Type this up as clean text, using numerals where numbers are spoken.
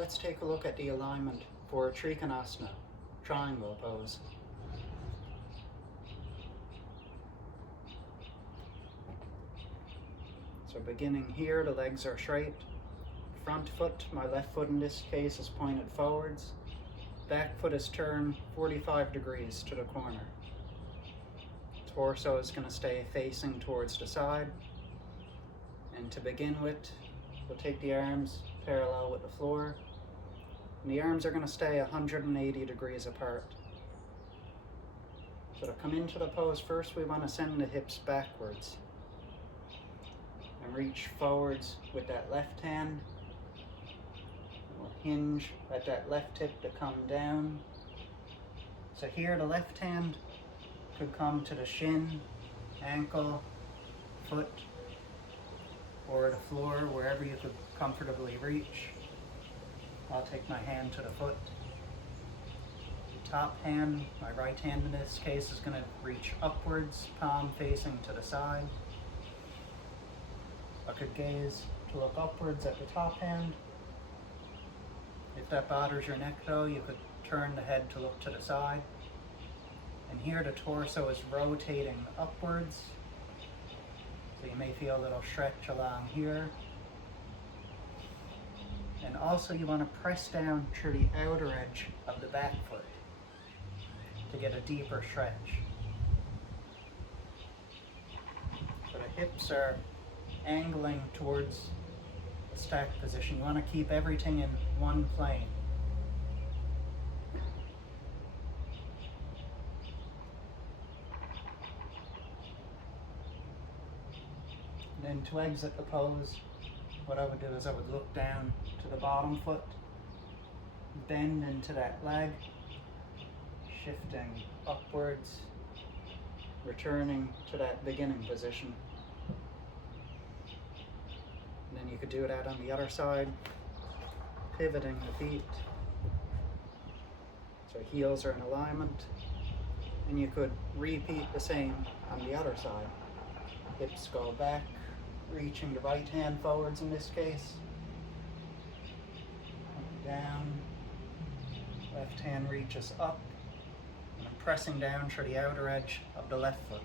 let's take a look at the alignment for Trikonasana, triangle pose. So beginning here, the legs are straight. Front foot, my left foot in this case, is pointed forwards. Back foot is turned 45 degrees to the corner. Torso is going to stay facing towards the side. And to begin with, we'll take the arms parallel with the floor. And the arms are going to stay 180 degrees apart. So to come into the pose, first we want to send the hips backwards. And reach forwards with that left hand. We'll hinge at that left hip to come down. So here the left hand could come to the shin, ankle, foot, or the floor, wherever you could comfortably reach. I'll take my hand to the foot. Top hand, my right hand in this case, is going to reach upwards, palm facing to the side. I could gaze to look upwards at the top hand. If that bothers your neck though, you could turn the head to look to the side. And here the torso is rotating upwards. So you may feel a little stretch along here. And also you want to press down to the outer edge of the back foot to get a deeper stretch. So the hips are angling towards the stacked position. You want to keep everything in one plane. And then to exit the pose, what I would do is I would look down to the bottom foot, bend into that leg, shifting upwards, returning to that beginning position. And then you could do that on the other side, pivoting the feet. So heels are in alignment. And you could repeat the same on the other side. Hips go back, reaching the right hand forwards in this case. Down. Left hand reaches up. And I'm pressing down to the outer edge of the left foot.